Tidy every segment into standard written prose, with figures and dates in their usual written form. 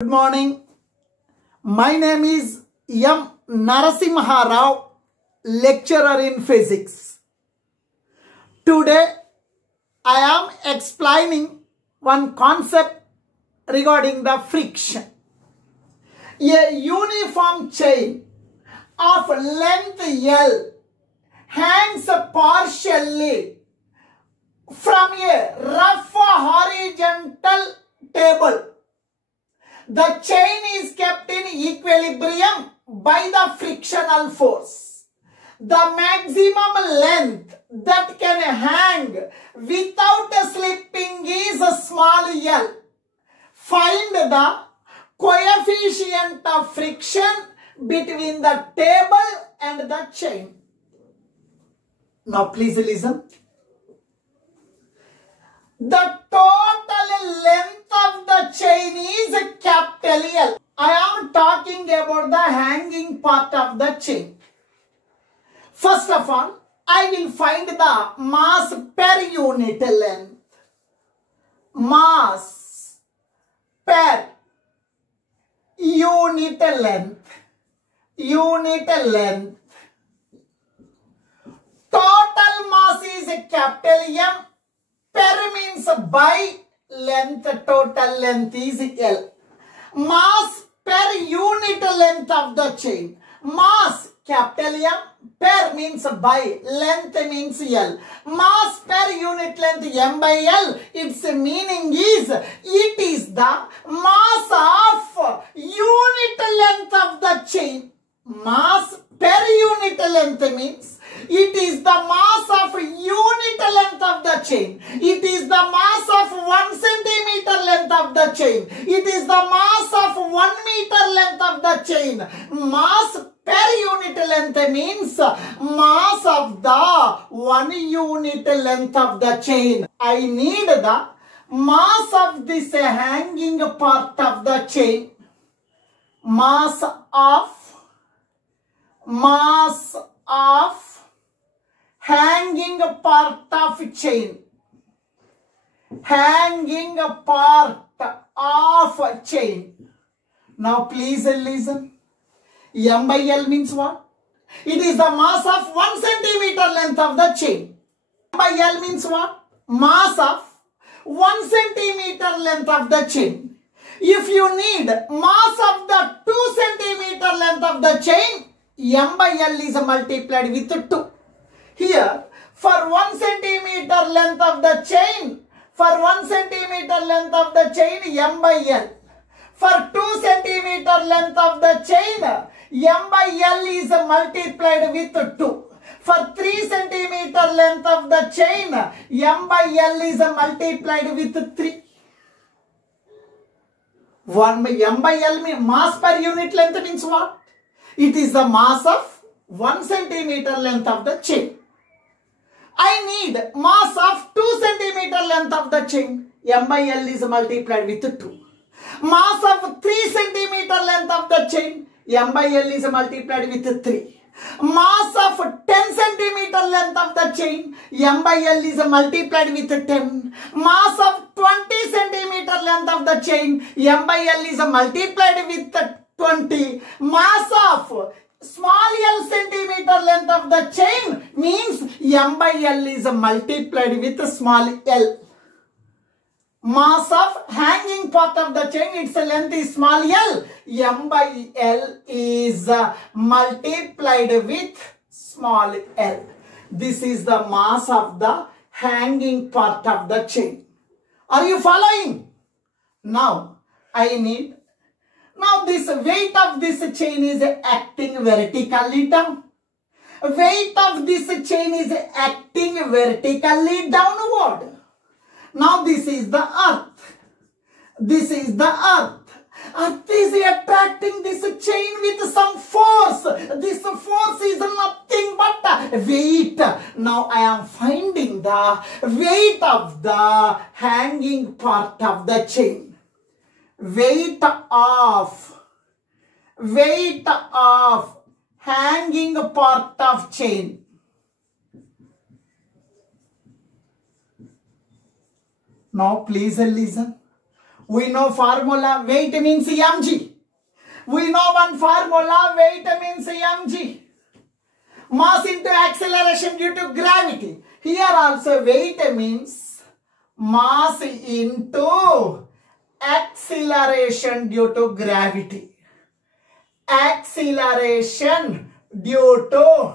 Good morning. My name is M. Narasimha Rao, lecturer in physics. Today, I am explaining one concept regarding the friction. A uniform chain of length L hangs partially from a rough horizontal table. The chain is kept in equilibrium by the frictional force. The maximum length that can hang without slipping is small l. Find the coefficient of friction between the table and the chain. Now please listen. The total length of the chain is capital L. I am talking about the hanging part of the chain. First of all, I will find the mass per unit length. Mass per unit length. Unit length. Total mass is capital M. Per means by length, total length is L. Mass per unit length of the chain. Mass capital M, per means by, length means L. Mass per unit length M by L, its meaning is, it is the mass of unit length of the chain. Mass per unit length means it is the mass of unit length of the chain. It is the mass of 1 centimeter length of the chain. It is the mass of 1 meter length of the chain. Mass per unit length means mass of the 1 unit length of the chain. I need the mass of this hanging part of the chain. Mass of hanging part of chain. Hanging part of chain. Now please listen. M by L means what? It is the mass of 1 centimeter length of the chain. M by L means what? Mass of 1 centimeter length of the chain. If you need mass of the 2 centimeter length of the chain, M by L is multiplied with 2. Here, for 1 centimeter length of the chain, M by L. For 2 centimeter length of the chain, M by L is multiplied with 2. For 3 centimeter length of the chain, M by L is multiplied with 3. M by L means mass per unit length means what? It is the mass of 1 centimeter length of the chain. I need mass of 2 centimeter length of the chain. M by L is multiplied with 2. Mass of 3 centimeter length of the chain. M by L is multiplied with 3. Mass of 10 centimeter length of the chain. M by L is multiplied with 10. Mass of 20 centimeter length of the chain. M by L is multiplied with 20. Mass of small l centimeter length of the chain means M by L is multiplied with small l. Mass of hanging part of the chain, its length is small l. M by L is multiplied with small l. This is the mass of the hanging part of the chain. Are you following? Now, Now this weight of this chain is acting vertically down. Weight of this chain is acting vertically downward. Now this is the earth. This is the earth. Earth is attracting this chain with some force. This force is nothing but weight. Now I am finding the weight of the hanging part of the chain. Weight of hanging part of chain. Now please listen. We know formula, weight means mg. We know one formula, weight means mg. Mass into acceleration due to gravity. Here also weight means mass into acceleration due to gravity. Acceleration due to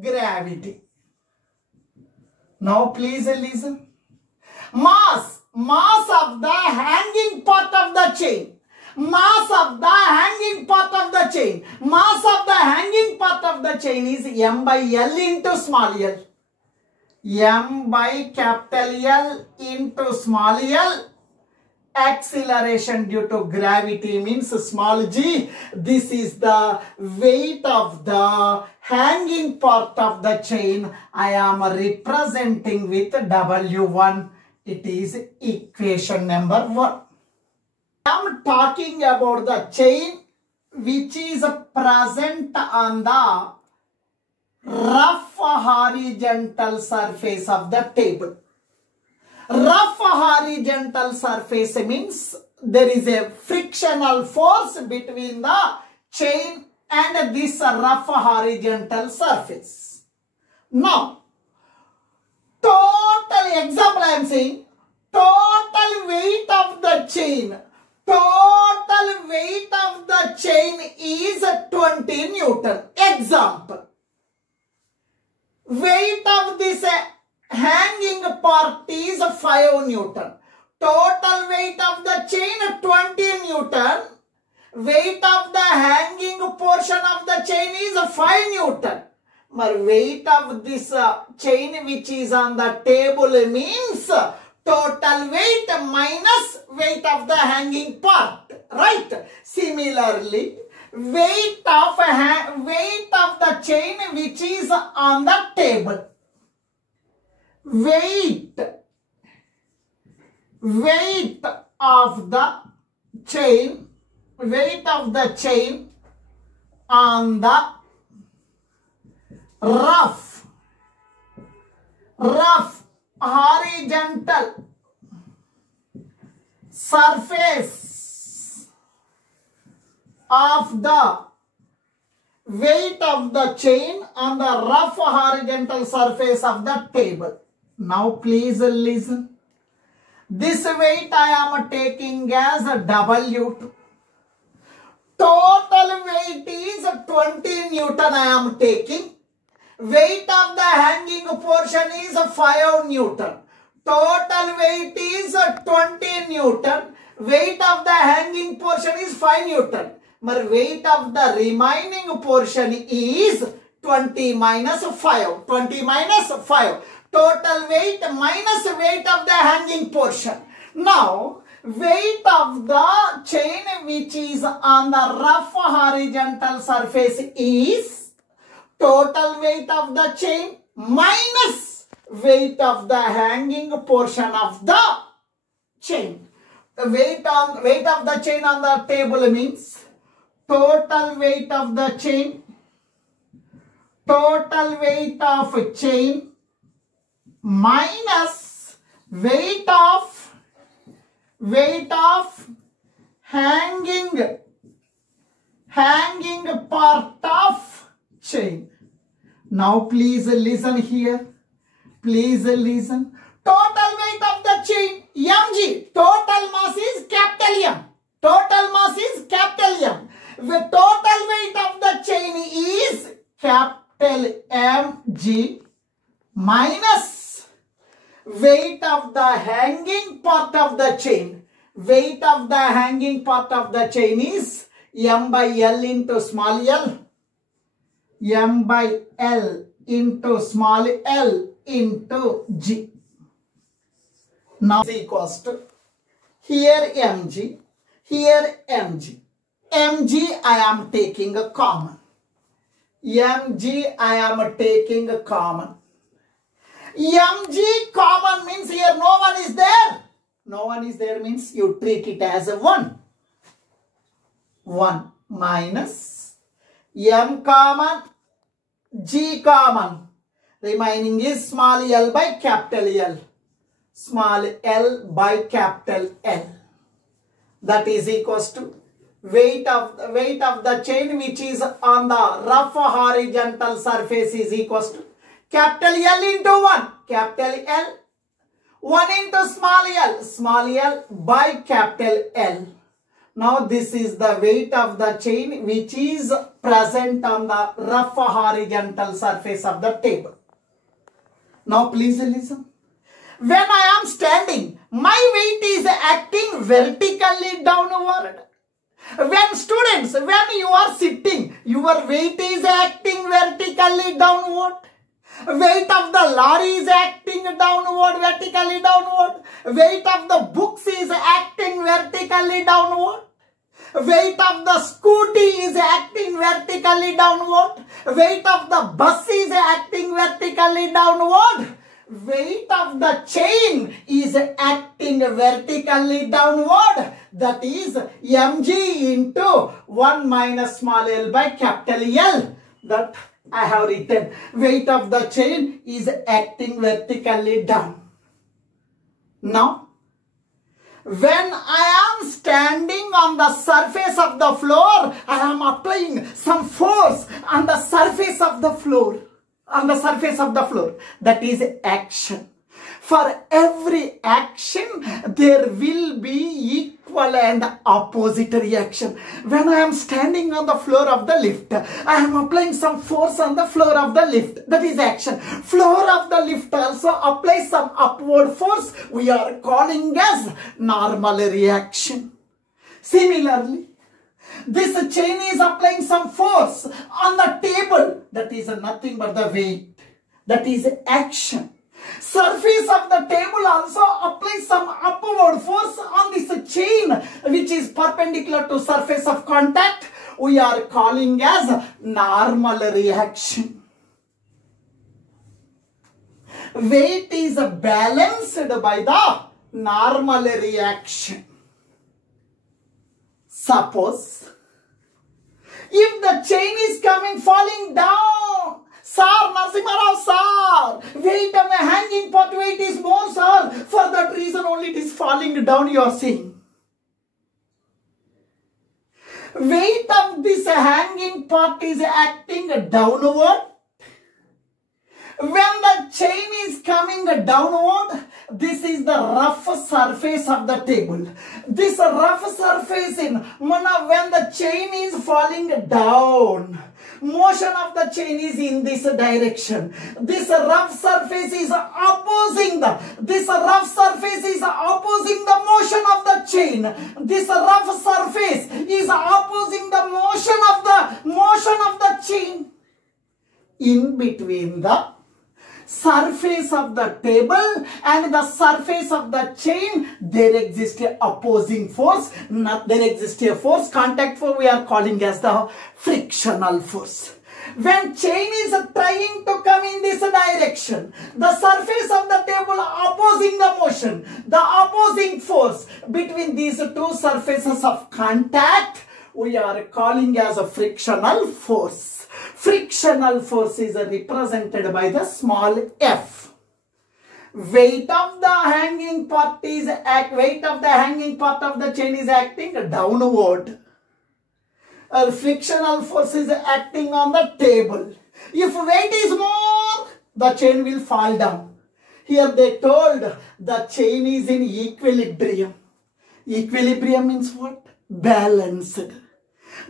gravity. Now please listen. Mass of the hanging part of the chain. Mass of the hanging part of the chain. Mass of the hanging part of the chain is m by L into small l. M by capital L into small l. Acceleration due to gravity means small g. This is the weight of the hanging part of the chain. I am representing with W1. It is equation number 1. I am talking about the chain which is present on the rough horizontal surface of the table. Rough horizontal surface means there is a frictional force between the chain and this rough horizontal surface. Now, total example I am saying, total weight of the chain. Total weight of the chain is 20 Newton. Example. Weight of this hanging part is 5 Newton. Total weight of the chain 20 Newton. Weight of the hanging portion of the chain is 5 Newton. But weight of this chain which is on the table means total weight minus weight of the hanging part. Right? Similarly, weight of the chain which is on the table. Weight of the chain on the rough horizontal surface of the weight of the chain on the rough horizontal surface of the table. Now please listen. This weight I am taking as W2. Total weight is 20 Newton I am taking. Weight of the hanging portion is 5 Newton. Total weight is 20 Newton. Weight of the hanging portion is 5 Newton. But weight of the remaining portion is 20 minus 5. 20 minus 5. Total weight minus weight of the hanging portion. Now, weight of the chain which is on the rough horizontal surface is total weight of the chain minus weight of the hanging portion of the chain. The weight of the chain on the table means total weight of the chain, total weight of chain minus weight of hanging part of chain. Now please listen here. Please listen. Total weight of the chain mg. Total mass is capital M. Total mass is capital M. The total weight of the chain is capital Mg minus weight of the hanging part of the chain. Weight of the hanging part of the chain is m by L into small l. M by L into small l into G. Now is equals to here mg, here mg. Mg I am taking a common. Mg I am taking a common. Mg common means here no one is there. No one is there means you treat it as a 1. 1 minus m common, g common. Remaining is small l by capital L. Small l by capital L. that is equals to weight of the chain which is on the rough horizontal surface is equals to capital L into 1, capital L, 1 into small l by capital L. Now this is the weight of the chain which is present on the rough horizontal surface of the table. Now please listen. When I am standing, my weight is acting vertically downward. When students, when you are sitting, your weight is acting vertically downward. Weight of the lorry is acting downward, vertically downward. Weight of the books is acting vertically downward. Weight of the scooty is acting vertically downward. Weight of the bus is acting vertically downward. Weight of the chain is acting vertically downward. That is mg into 1 minus small l by capital L. That I have written. Weight of the chain is acting vertically down. Now, when I am standing on the surface of the floor, I am applying some force on the surface of the floor. On the surface of the floor. That is action. For every action, there will be equal and opposite reaction. When I am standing on the floor of the lift, I am applying some force on the floor of the lift. That is action. Floor of the lift also applies some upward force. We are calling as normal reaction. Similarly, this chain is applying some force on the table. That is nothing but the weight. That is action. Surface of the table also applies some upward force on this chain which is perpendicular to surface of contact. We are calling as normal reaction. Weight is balanced by the normal reaction. Suppose if the chain is falling down, sir, Narasimha Rao, sir, weight of the hanging part weight is more, sir. For that reason only it is falling down, you are saying. Weight of this hanging part is acting downward. When the chain is coming downward, this is the rough surface of the table. This rough surface when the chain is falling down, motion of the chain is in this direction. This rough surface is opposing the motion of the chain. This rough surface is opposing the motion of the chain. In between the surface of the table and the surface of the chain, there exists a opposing force. There exists a force, contact force, we are calling as the frictional force. When chain is trying to come in this direction, the surface of the table opposing the motion, the opposing force between these two surfaces of contact, we are calling as a frictional force. Frictional force is represented by the small f. Weight of the hanging part of the chain is acting downward. Frictional force is acting on the table. If weight is more, the chain will fall down. Here they told the chain is in equilibrium. Equilibrium means what? Balanced.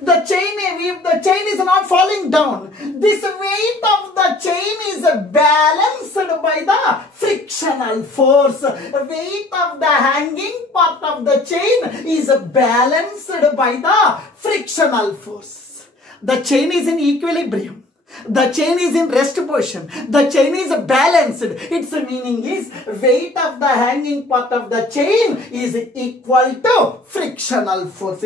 The chain, if the chain is not falling down, this weight of the chain is balanced by the frictional force. Weight of the hanging part of the chain is balanced by the frictional force. The chain is in equilibrium. The chain is in rest position. The chain is balanced. Its meaning is weight of the hanging part of the chain is equal to frictional force.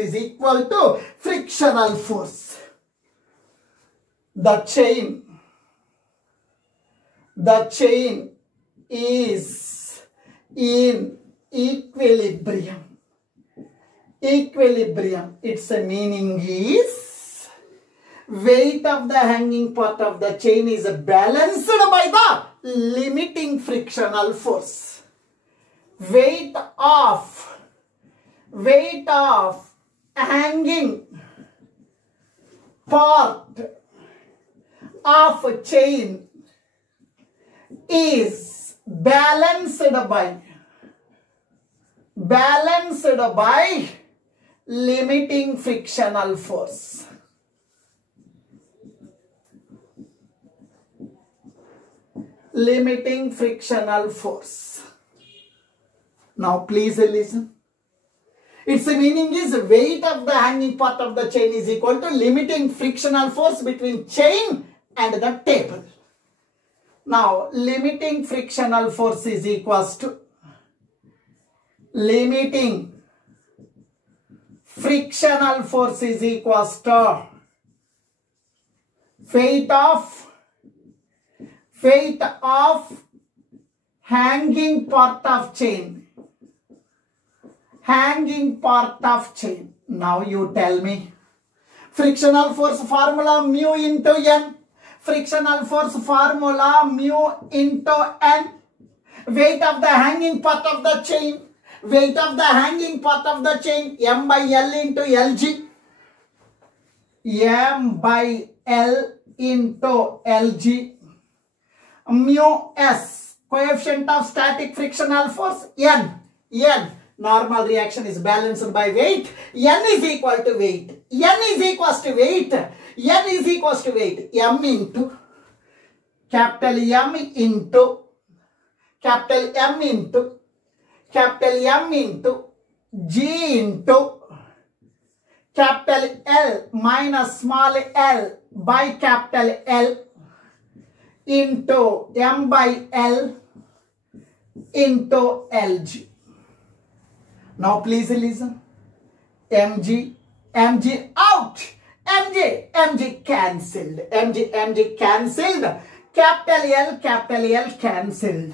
The chain is in equilibrium. Its meaning is weight of the hanging part of the chain is balanced by the limiting frictional force. Weight of weight of hanging part of chain is balanced by limiting frictional force. Limiting frictional force. Now please listen. Its meaning is weight of the hanging part of the chain is equal to limiting frictional force between chain and the table. Now limiting frictional force is equals to limiting frictional force is equals to weight of hanging part of chain. Hanging part of chain. Now you tell me. Frictional force formula mu into N. Frictional force formula mu into N. Weight of the hanging part of the chain. Weight of the hanging part of the chain. M by L into LG. M by L into LG. Mu S, coefficient of static frictional force, N. Normal reaction is balanced by weight. N is equal to weight. N is equals to weight. M into capital M into G into capital L minus small l by capital L into M by L into LG. Now please listen. MG out. MG cancelled. MG cancelled. Capital L cancelled.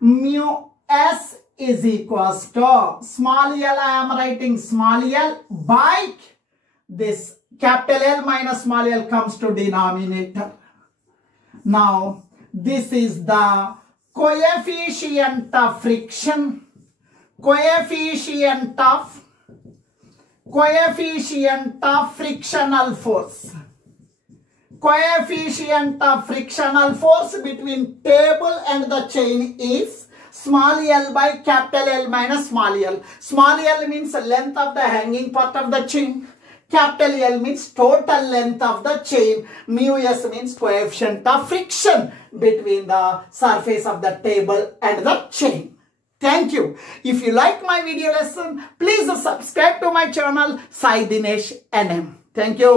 Mu S is equals to small l, I am writing small l by this capital L minus small l comes to denominator. Now this is the coefficient of friction, coefficient of frictional force. Coefficient of frictional force between table and the chain is small l by capital L minus small l. Small l means length of the hanging part of the chain. Capital L means total length of the chain. Mu S means coefficient of friction between the surface of the table and the chain. Thank you. If you like my video lesson, please subscribe to my channel Sai Dinesh NM. Thank you.